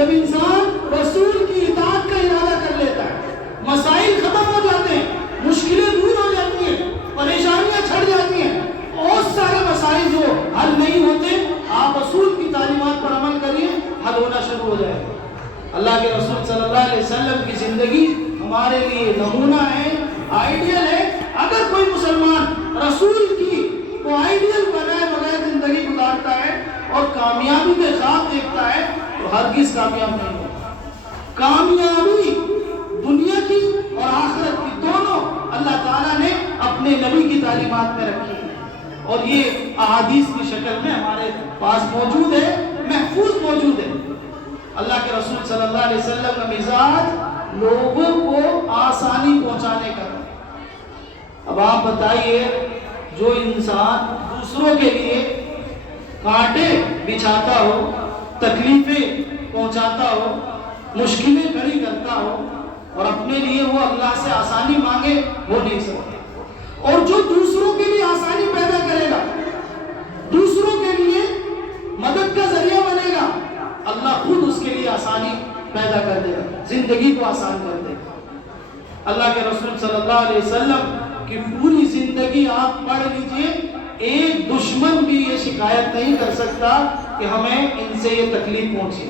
جب انسان رسول کی اطاعت کا ارادہ کر لیتا ہے، مسائل ختم ہو جاتے ہیں، مشکلیں دور ہو جاتی ہیں، پریشانیاں چھڑ جاتی ہیں، بہت سارے مسائل جو حل نہیں ہوتے، آپ رسول کی تعلیمات پر عمل کریے، حل ہونا شروع ہو جائے گا۔ اللہ کے رسول صلی اللہ علیہ وسلم کی زندگی ہمارے لیے نمونہ ہے، آئیڈیل ہے۔ اگر کوئی مسلمان رسول کی کو آئیڈیل بنائے بغیر زندگی گزارتا ہے اور کامیابی کے خواب دیکھتا ہے تو ہرگز کامیاب نہیں ہوگا۔ کامیابی دنیا کی اور آخرت کی دونوں اللہ تعالیٰ نے اپنے نبی کی تعلیمات میں رکھی ہے، اور یہ احادیث کی شکل میں ہمارے پاس موجود ہے، محفوظ موجود ہے۔ اللہ کے رسول صلی اللہ علیہ وسلم کا مزاج لوگوں کو آسانی پہنچانے کا۔ اب آپ بتائیے، جو انسان دوسروں کے لیے کانٹے بچھاتا ہو، تکلیفیں پہنچاتا ہو، مشکلیں کھڑی کرتا ہو، اور اپنے لیے وہ اللہ سے آسانی مانگے، وہ نہیں سکتا۔ اور جو دوسروں کے لیے آسانی پیدا کرے گا، دوسروں کے لیے مدد کا ذریعہ بنے گا، اللہ خود اس کے لیے آسانی پیدا کر دے گا، زندگی کو آسان کر دے گا۔ اللہ کے رسول صلی اللہ علیہ وسلم کی پوری زندگی آپ پڑھ لیجئے، ایک دشمن بھی یہ شکایت نہیں کر سکتا کہ ہمیں ان سے یہ تکلیف پہنچی۔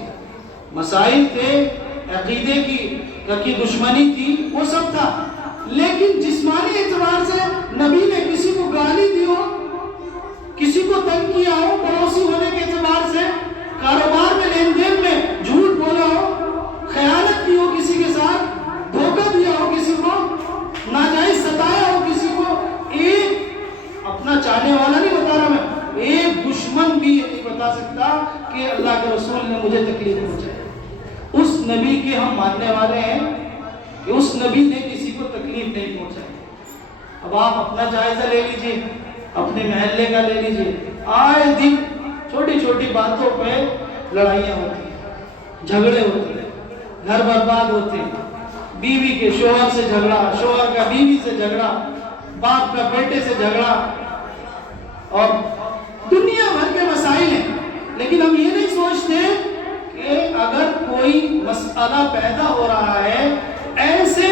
مسائل تھے، عقیدے کی دشمنی تھی، وہ سب تھا، لیکن جسمانی اعتبار سے نبی نے کسی کو گالی دی ہو، کسی کو تنگ کیا ہو، پڑوسی ہونے کے اعتبار سے، کاروبار میں لین دین میں جھوٹ بولا ہو، خیانت کی ہو کسی کے ساتھ، دھوکہ دیا ہو کسی کو، ناجائز ستایا ہو کسی کو، ایک اپنا چاہنے والا نہیں بتا رہا میں، ایک دشمن بھی یہ نہیں بتا سکتا کہ اللہ کے رسول نے مجھے تکلیف پہنچائی۔ اس نبی کے ہم ماننے والے ہیں کہ اس نبی نے کسی کو تکلیف نہیں پہنچائی۔ اب آپ اپنا جائزہ لے لیجئے، اپنے محلے کا لے لیجئے، آئے دن چھوٹی چھوٹی باتوں پہ لڑائیاں ہوتی ہیں، جھگڑے ہوتے ہیں، گھر برباد ہوتے ہیں، بیوی کے شوہر سے جھگڑا، شوہر کا بیوی سے جھگڑا، باپ کا بیٹے سے جھگڑا، اور دنیا بھر کے مسائل ہیں۔ لیکن ہم یہ نہیں سوچتے کہ اگر کوئی مسئلہ پیدا ہو رہا ہے ایسے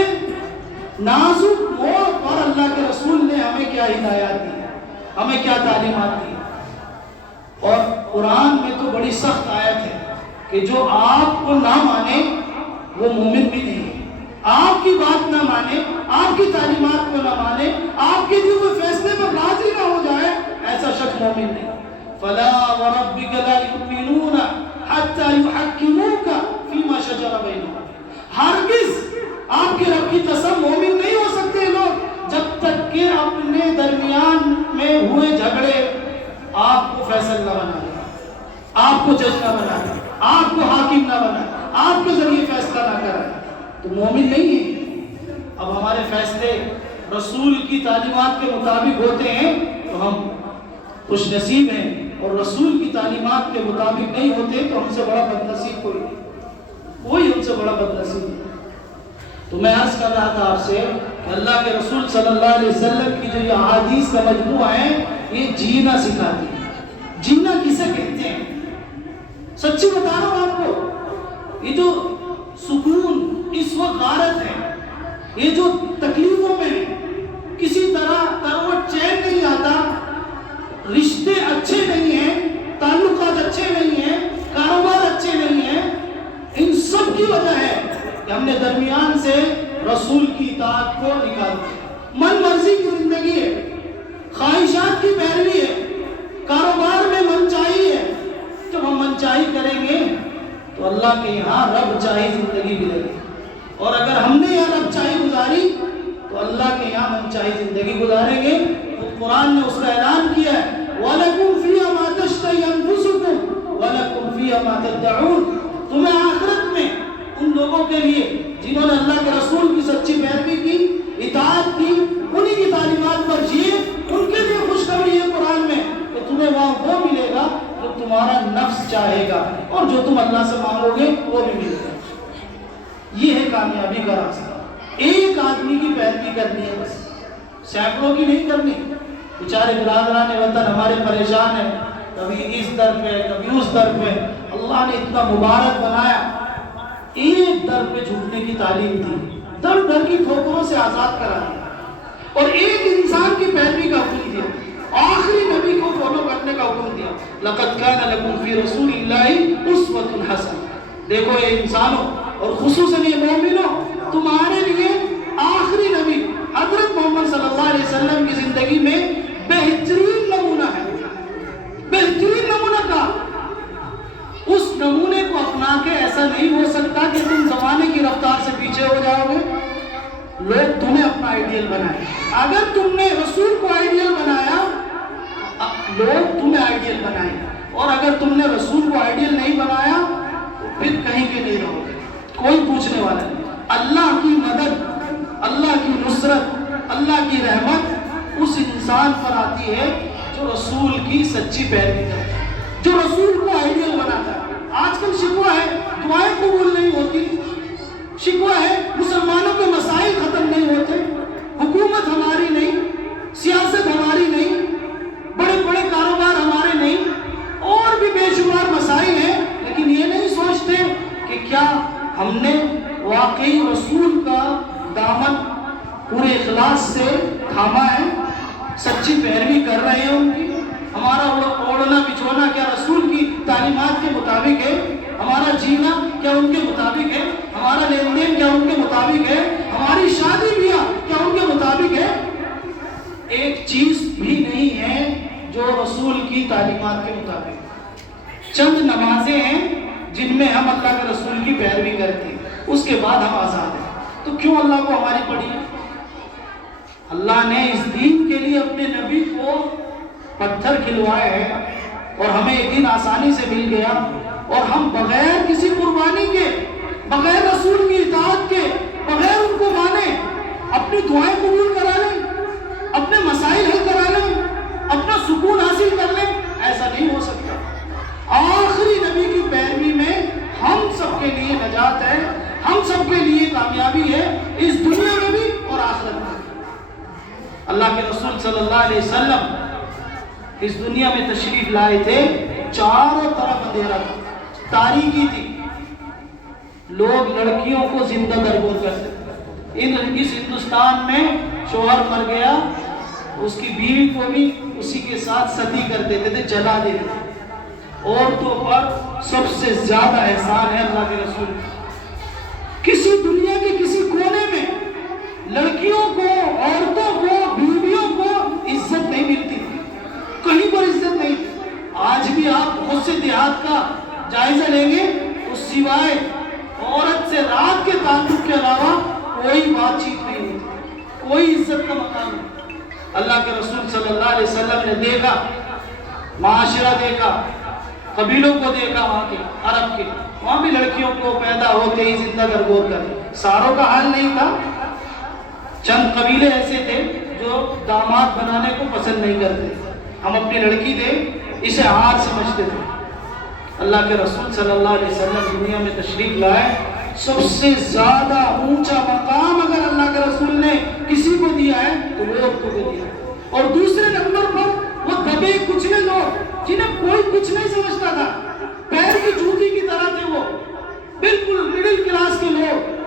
نازک موڑ پر، اللہ کے رسول نے ہمیں کیا ہدایات دی، ہمیں کیا تعلیمات دی۔ اور قرآن میں تو بڑی سخت آیت ہے کہ جو آپ کو نہ مانے وہ مومن بھی نہیں ہے، آپ کی بات نہ مانے، آپ کی تعلیمات کو نہ مانے، آپ کے دیے ہوئے فیصلے پر راضی نہ ہو جائے، ایسا شخص مومن نہیں۔ فَلَا وَرَبِّكَ لَا يُؤْمِنُونَ حَتَّى يُحَكِّمُوكَ فِيمَا شَجَرَ بَيْنَهُمْ۔ ہرگز آپ کے رب کی قسم مومن نہیں ہو سکتے لوگ جب تک کہ اپنے درمیان میں ہوئے جھگڑے آپ کو فیصل نہ بنا دے، آپ کو جج نہ بنا دے، آپ کو حاکم نہ بنا دے، آپ کے ذریعے فیصلہ نہ کرے، تو مومن نہیں ہے۔ اب ہمارے فیصلے رسول کی تعلیمات کے مطابق ہوتے ہیں تو ہم خوش نصیب ہیں، اور رسول کی تعلیمات کے مطابق نہیں ہوتے تو ہم سے بڑا بدنصیب کوئی ہم سے بڑا بدنصیب نہیں۔ تو میں عرض کر رہا تھا آپ سے کہ اللہ کے رسول صلی اللہ علیہ وسلم کی جو یہ احادیث کا مجموعہ ہے، یہ جینا سکھاتی ہے۔ جینا کسے کہتے ہیں؟ سچی بتا رہا ہوں آپ کو، یہ جو سکون اس وقت غارت ہے، یہ جو تکلیفوں میں کسی طرح کروٹ چین نہیں آتا، رشتے اچھے نہیں ہیں، تعلقات اچھے نہیں ہیں، کاروبار اچھے نہیں ہیں، ان سب کی وجہ ہے کہ ہم نے درمیان سے رسول کی اطاعت کو نکال دیا۔ من مرضی کی زندگی ہے، خواہشات کی پیروی ہے، کاروبار میں من چاہی ہے۔ جب ہم من چاہی کریں گے تو اللہ کے یہاں رب چاہی زندگی ملے گی، اور اگر ہم نے یہاں رب چاہی گزاری تو اللہ کے یہاں من چاہی زندگی گزاریں گے۔ تو قرآن نے اس کا اعلان کیا ہے، وَلَكُمْ فِيهَا مَا تَشْتَهِي أَنفُسُكُمْ وَلَكُمْ فِيهَا مَا تَدَّعُونَ۔ تمہیں آخرت میں ان لوگوں کے لیے جنہوں نے اللہ کے رسول کی سچی پیروی کی، اطاعت کی، انہی کی تعلیمات پر جیے، ان کے لیے خوشخبری ہے قرآن میں کہ تمہیں وہاں وہ ملے گا جو تمہارا نفس چاہے گا، اور جو تم اللہ سے مانگو گے وہ بھی ملے گا۔ یہ ہے کامیابی کا راستہ۔ ایک آدمی کی پیروی کرنی ہے، بس سینکڑوں کی نہیں کرنی۔ بیچارے برادران وطن ہمارے پریشان ہیں، کبھی اس در پہ کبھی اس در پہ۔ اللہ نے اتنا مبارک بنایا ایک در پہ جھکنے کی تعلیم دی، در در کی ٹھوکروں سے آزاد کرا دیا، اور ایک انسان کی پیروی کا حکم دیا، آخری نبی کو فالو کرنے کا حکم دیا۔ لقد کان لکم فی رسول اللہ اسوۃ حسنہ۔ دیکھو اے انسانوں اور خصوصاً یہ مومنوں، تمہارے لیے آخری نبی حضرت محمد صلی اللہ علیہ وسلم کی زندگی میں بہترین نمونہ ہے۔ بہترین نمونہ کا اس نمونے کو اپنا کے ایسا نہیں ہو سکتا کہ تم زمانے کی رفتار سے پیچھے ہو جاؤ گے، لوگ تمہیں اپنا آئیڈیل بنائیں۔ اگر تم نے رسول کو آئیڈیل بنایا، لوگ تمہیں آئیڈیل بنائیں، اور اگر تم نے رسول کو آئیڈیل نہیں بنایا تو پھر کہیں کے نہیں رہو گے، کوئی پوچھنے والا نہیں۔ اللہ کی مدد، اللہ کی نصرت، اللہ کی رحمت اس انسان پر آتی ہے جو رسول کی سچی پیروی کرتا ہے، جو رسول کو آئیڈیل بناتا ہے۔ آج کل شکوہ ہے دعائیں قبول نہیں ہوتی، شکوہ ہے مسلمانوں کے مسائل ختم نہیں ہوتے، حکومت ہماری نہیں، سیاست ہماری نہیں، بڑے بڑے کاروبار ہمارے نہیں، اور بھی بے شمار مسائل ہیں، لیکن یہ نہیں سوچتے کہ کیا ہم نے واقعی رسول کا دامن پورے اخلاص سے تھاما ہے، سچی پیروی کر رہے ہیں ان کی، ہمارا اوڑھنا بچھونا کیا رسول کی تعلیمات کے مطابق ہے، ہمارا جینا کیا ان کے مطابق ہے، ہمارا لین دین کیا ان کے مطابق ہے، ہماری شادی بیاہ کیا ان کے مطابق ہے۔ ایک چیز بھی نہیں ہے جو رسول کی تعلیمات کے مطابق۔ چند نمازیں ہیں جن میں ہم اللہ کے رسول کی پیروی کرتے ہیں، اس کے بعد ہم آزاد ہیں۔ تو کیوں اللہ کو ہماری پڑی ہے؟ اللہ نے اس دین کے لیے اپنے نبی کو پتھر کھلوائے ہیں، اور ہمیں ایک دن آسانی سے مل گیا، اور ہم بغیر کسی قربانی کے، بغیر رسول کی اطاعت کے، بغیر ان کو مانے اپنی دعائیں قبول کرا لیں، اپنے مسائل حل کرا لیں، اپنا سکون حاصل کر لیں، ایسا نہیں ہو سکتا۔ آخری نبی کی پیروی میں ہم سب کے لیے نجات ہے، ہم سب کے لیے کامیابی ہے، اس دنیا میں بھی اور آخرت میں بھی۔ اللہ کے رسول صلی اللہ علیہ وسلم اس دنیا میں تشریف لائے تھے، چاروں طرف اندھیرا تھا، تاریکی تھی، لوگ لڑکیوں کو زندہ درگور کرتے تھے۔ اس ہندوستان میں شوہر مر گیا، اس کی بیوی کو بھی اسی کے ساتھ ستی کر دیتے تھے، جلا دیتے تھے۔ عورتوں پر سب سے زیادہ احسان ہے اللہ کے رسول کا۔ کسی دنیا کے کسی کونے میں لڑکیوں کو، عورتوں کو، بیویوں کو عزت نہیں ملتی تھی، کہیں پر عزت نہیں تھی۔ آج بھی آپ خود سے دیہات کا جائزہ لیں گے تو سوائے عورت سے رات کے تعلق کے علاوہ کوئی بات چیت نہیں ہوتی، کوئی عزت کا مقام نہیں۔ اللہ کے رسول صلی اللہ علیہ وسلم نے دیکھا، معاشرہ دیکھا، قبیلوں کو دیکھا، وہاں کے عرب کے، وہاں بھی لڑکیوں کو پیدا ہوتے ہی زندہ درگور کر، ساروں کا حال نہیں تھا، چند قبیلے ایسے تھے جو داماد بنانے کو پسند نہیں کرتے، ہم اپنی لڑکی دیں اسے ہار سمجھتے تھے۔ اللہ کے رسول صلی اللہ علیہ وسلم دنیا میں تشریف لائے، سب سے زیادہ اونچا مقام اگر اللہ کے رسول نے کسی کو دیا ہے تو وہ عورتوں کو دیا ہے، اور دوسرے نمبر پر وہ دبے کچلے لوگ جنہیں کوئی کچھ نہیں سمجھتا تھا، پیر کی جوتی کی طرح تھے، وہ بالکل مڈل کلاس کے لوگ،